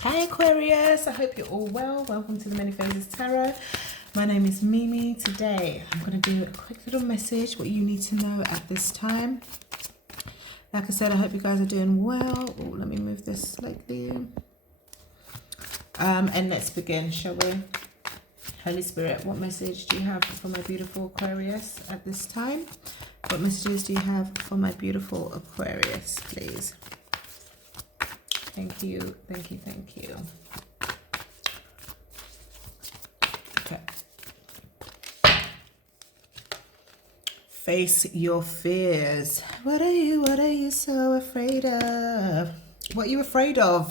Hi Aquarius, I hope you're all well. Welcome to the Many Phases Tarot. My name is Mimi. Today I'm going to do a quick little message, what you need to know at this time. Like I said, I hope you guys are doing well. Oh, let me move this slightly. And let's begin, shall we? Holy Spirit, what message do you have for my beautiful Aquarius at this time? What messages do you have for my beautiful Aquarius, please? Thank you, thank you, thank you. Okay. Face your fears. What are you so afraid of? What are you afraid of?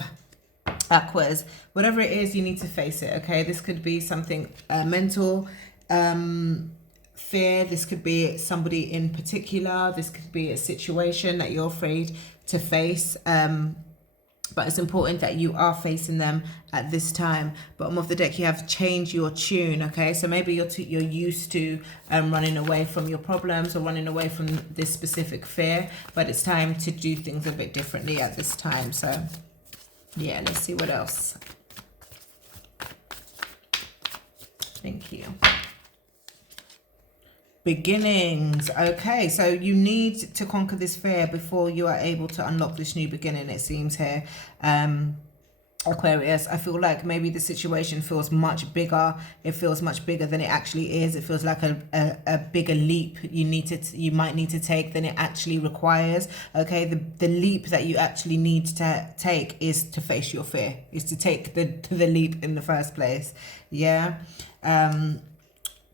Aquas. Whatever it is, you need to face it, okay? This could be something mental, fear. This could be somebody in particular. This could be a situation that you're afraid to face. But it's important that you are facing them at this time. Bottom of the deck, you have changed your tune, okay? So maybe you're used to running away from your problems or running away from this specific fear, but it's time to do things a bit differently at this time. So, yeah, let's see what else. Thank you. Beginnings. Okay, so you need to conquer this fear before you are able to unlock this new beginning, it seems here. Aquarius, I feel like maybe the situation feels much bigger. It feels much bigger than it actually is. It feels like a bigger leap you might need to take than it actually requires. Okay, the leap that you actually need to take is to face your fear, is to take the leap in the first place. Yeah.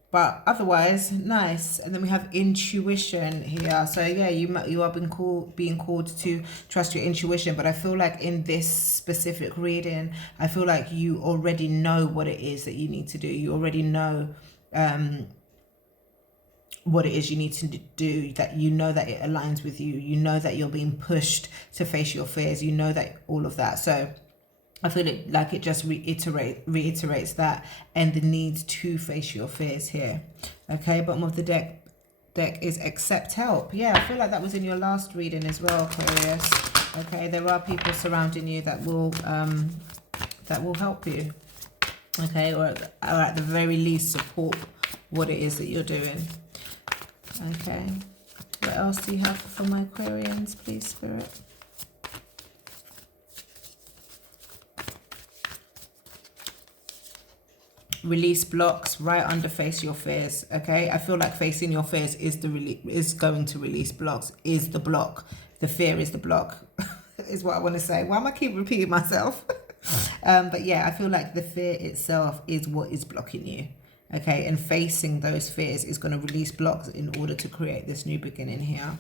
But otherwise, nice. And then we have intuition here. So yeah, you are being called to trust your intuition. But I feel like in this specific reading, I feel like you already know what it is that you need to do. You already know what it is you need to do, that you know that it aligns with you. You know that you're being pushed to face your fears. You know that all of that. So I feel like it just reiterates that and the need to face your fears here. Okay, bottom of the deck is accept help. Yeah, I feel like that was in your last reading as well, Aquarius. Okay, there are people surrounding you that will help you. Okay, or at the very least support what it is that you're doing. Okay, what else do you have for my Aquarians, please, Spirit? Release blocks right under face your fears. Okay, I feel like facing your fears is going to release blocks, is the block. The fear is the block is what I want to say. Why am I keep repeating myself? But yeah, I feel like the fear itself is what is blocking you. Okay, and facing those fears is going to release blocks in order to create this new beginning here.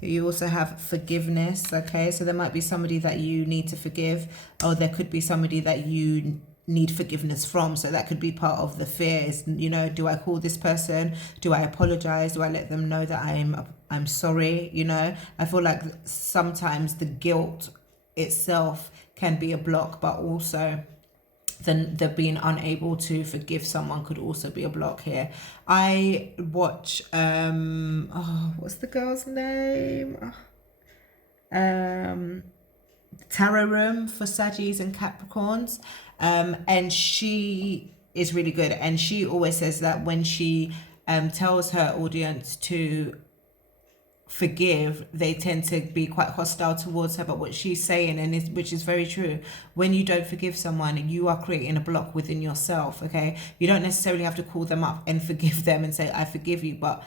You also have forgiveness. Okay, so there might be somebody that you need to forgive, or there could be somebody that you need forgiveness from. So that could be part of the fear, is, you know, do I call this person? Do I apologize? Do I let them know that I'm sorry? You know, I feel like sometimes the guilt itself can be a block, but also then the being unable to forgive someone could also be a block here. I watch what's the girl's name? Tarot Room for Saggies and Capricorns, and she is really good, and she always says that when she tells her audience to forgive, they tend to be quite hostile towards her. But what she's saying, which is very true, when you don't forgive someone, you are creating a block within yourself. Okay, you don't necessarily have to call them up and forgive them and say I forgive you, but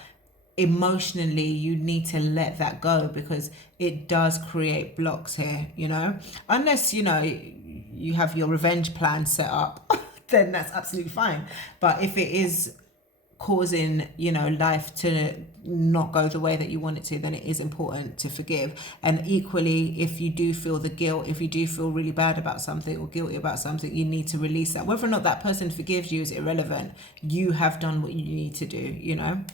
emotionally you need to let that go, because it does create blocks here, you know, unless, you know, you have your revenge plan set up then that's absolutely fine. But if it is causing, you know, life to not go the way that you want it to, then it is important to forgive. And equally, if you do feel the guilt, if you do feel really bad about something or guilty about something, you need to release that. Whether or not that person forgives you is irrelevant. You have done what you need to do, you know.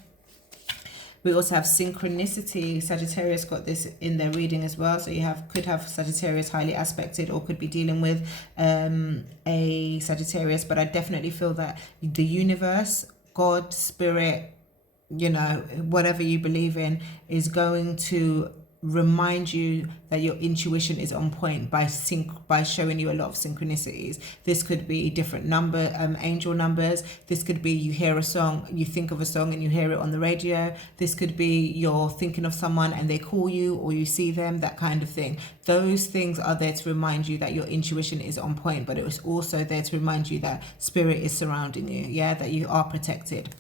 We also have synchronicity. Sagittarius got this in their reading as well. So you could have Sagittarius highly aspected, or could be dealing with a Sagittarius. But I definitely feel that the universe, God, spirit, you know, whatever you believe in, is going to remind you that your intuition is on point by showing you a lot of synchronicities. This could be different angel numbers. This could be you hear a song, you think of a song and you hear it on the radio. This could be you're thinking of someone and they call you, or you see them, that kind of thing. Those things are there to remind you that your intuition is on point, but it was also there to remind you that spirit is surrounding you, yeah, that you are protected.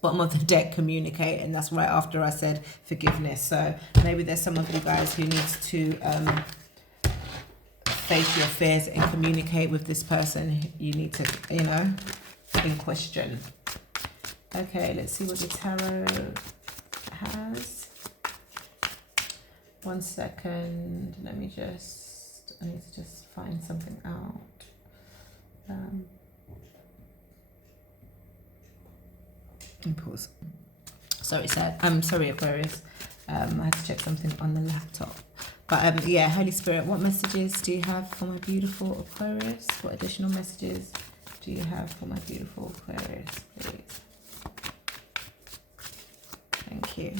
Bottom of the deck, communicate, and that's right after I said forgiveness. So maybe there's some of you guys who needs to face your fears and communicate with this person you need to, you know, in question. Okay, let's see what the tarot has. 1 second, I need to just find something out. Pause. Sorry, sorry, Aquarius. I had to check something on the laptop. But yeah, Holy Spirit, what messages do you have for my beautiful Aquarius? What additional messages do you have for my beautiful Aquarius, please? Thank you.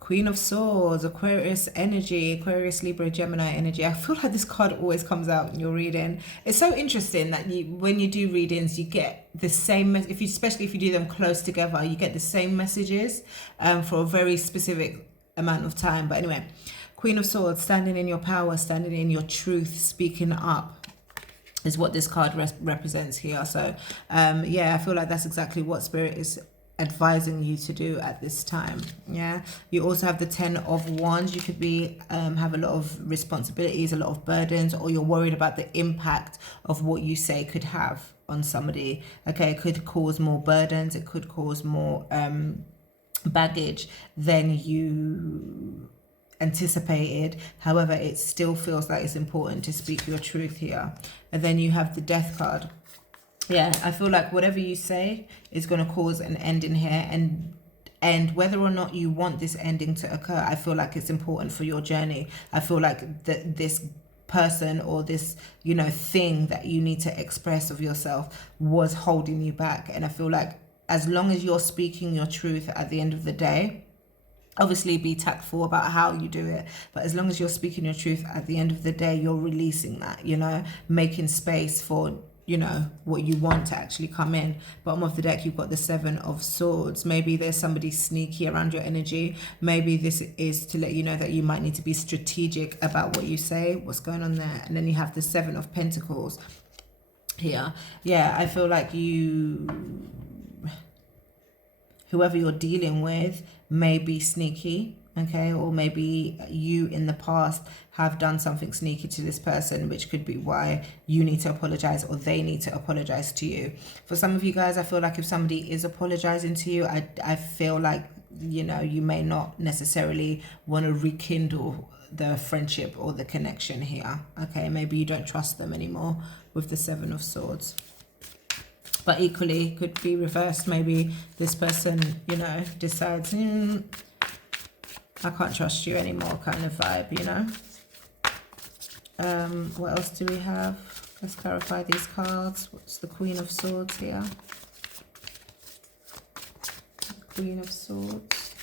Queen of Swords, Aquarius energy, Aquarius, Libra, Gemini energy. I feel like this card always comes out in your reading. It's so interesting that when you do readings, you get the same, especially if you do them close together, you get the same messages for a very specific amount of time. But anyway, Queen of Swords, standing in your power, standing in your truth, speaking up is what this card represents here. So yeah, I feel like that's exactly what Spirit is advising you to do at this time. Yeah, you also have the 10 of Wands. You could be have a lot of responsibilities, a lot of burdens, or you're worried about the impact of what you say could have on somebody. Okay, it could cause more burdens, it could cause more baggage than you anticipated. However, it still feels like it's important to speak your truth here. And then you have the Death card. Yeah, I feel like whatever you say is going to cause an ending here, and whether or not you want this ending to occur, I feel like it's important for your journey. I feel like this person or this, you know, thing that you need to express of yourself was holding you back. And I feel like as long as you're speaking your truth at the end of the day, obviously be tactful about how you do it, but as long as you're speaking your truth at the end of the day, you're releasing that, you know, making space for, you know, what you want to actually come in. Bottom of the deck, you've got the 7 of Swords. Maybe there's somebody sneaky around your energy. Maybe this is to let you know that you might need to be strategic about what you say, what's going on there. And then you have the 7 of Pentacles here. Yeah, I feel like whoever you're dealing with may be sneaky, okay, or maybe you in the past have done something sneaky to this person, which could be why you need to apologize or they need to apologize to you. For some of you guys, I feel like if somebody is apologizing to you, I feel like, you know, you may not necessarily want to rekindle the friendship or the connection here. Okay, maybe you don't trust them anymore with the 7 of Swords. But equally, could be reversed. Maybe this person, you know, decides, I can't trust you anymore, kind of vibe, you know. What else do we have? Let's clarify these cards. What's the Queen of Swords here? Queen of Swords.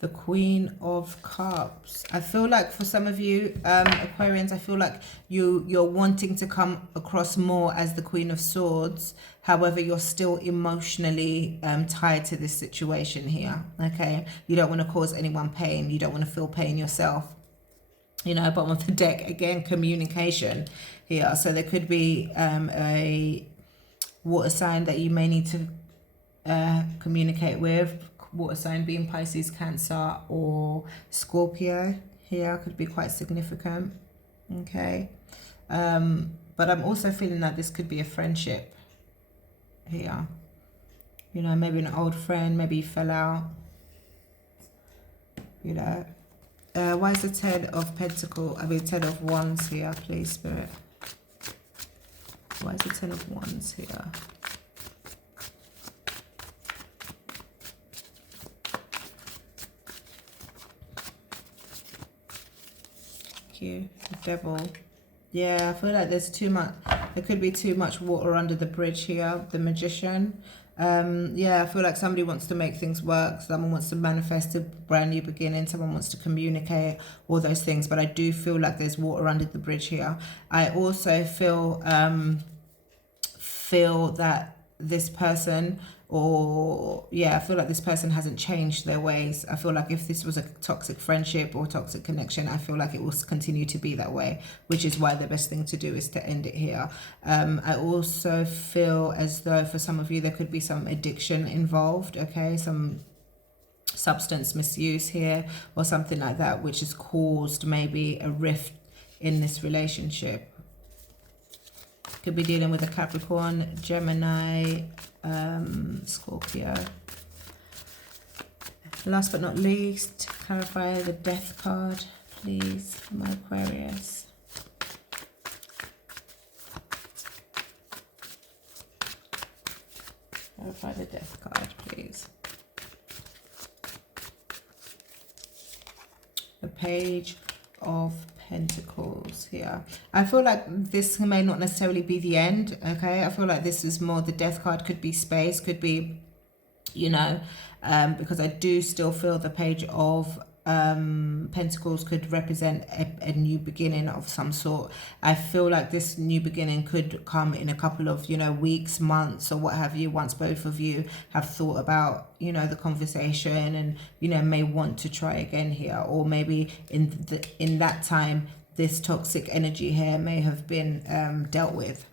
The Queen of Cups. I feel like for some of you Aquarians, I feel like you're wanting to come across more as the Queen of Swords. However, you're still emotionally tied to this situation here. Okay, you don't want to cause anyone pain. You don't want to feel pain yourself. You know, bottom of the deck again, communication here. So there could be a water sign that you may need to communicate with. Water sign being Pisces, Cancer, or Scorpio here could be quite significant. Okay, but I'm also feeling that this could be a friendship here. You know, maybe an old friend, maybe you fell out. You know, why is the 10 of Pentacles? I mean 10 of Wands here, please, Spirit. Why is the 10 of Wands here? The Devil. Yeah, I feel like there's too much. There could be too much water under the bridge here. The Magician. Yeah, I feel like somebody wants to make things work. Someone wants to manifest a brand new beginning. Someone wants to communicate, all those things. But I do feel like there's water under the bridge here. I also feel that this person, or yeah, I feel like this person hasn't changed their ways. I feel like if this was a toxic friendship or toxic connection, I feel like it will continue to be that way, which is why the best thing to do is to end it here. I also feel as though for some of you there could be some addiction involved, okay, some substance misuse here or something like that, which has caused maybe a rift in this relationship. Could be dealing with a Capricorn, Gemini, Scorpio. Last but not least, clarify the Death card, please, for my Aquarius. Clarify the Death card, please. The Page of Pentacles here. I feel like this may not necessarily be the end, okay? I feel like this is more, the Death card could be space, could be, you know, because I do still feel the Page of Pentacles could represent a new beginning of some sort. I feel like this new beginning could come in a couple of, you know, weeks, months, or what have you, once both of you have thought about, you know, the conversation and, you know, may want to try again here. Or maybe in that time, this toxic energy here may have been dealt with.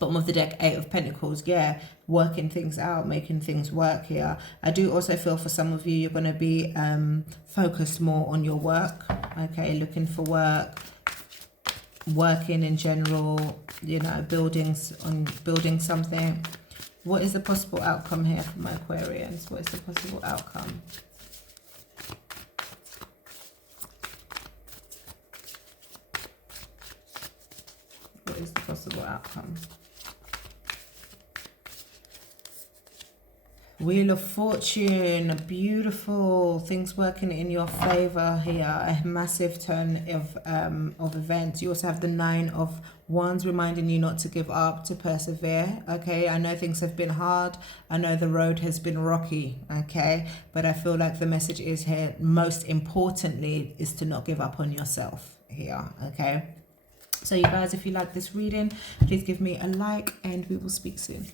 Bottom of the deck, Eight of Pentacles, yeah, working things out, making things work here. I do also feel for some of you, you're going to be focused more on your work, okay, looking for work, working in general, you know, building something. What is the possible outcome here for my Aquarians? What is the possible outcome? What is the possible outcome? Wheel of Fortune, beautiful things working in your favor here. A massive turn of events. You also have the Nine of Wands, reminding you not to give up, to persevere. Okay, I know things have been hard. I know the road has been rocky. Okay, but I feel like the message is here, most importantly, is to not give up on yourself here. Okay, so you guys, if you like this reading, please give me a like, and we will speak soon.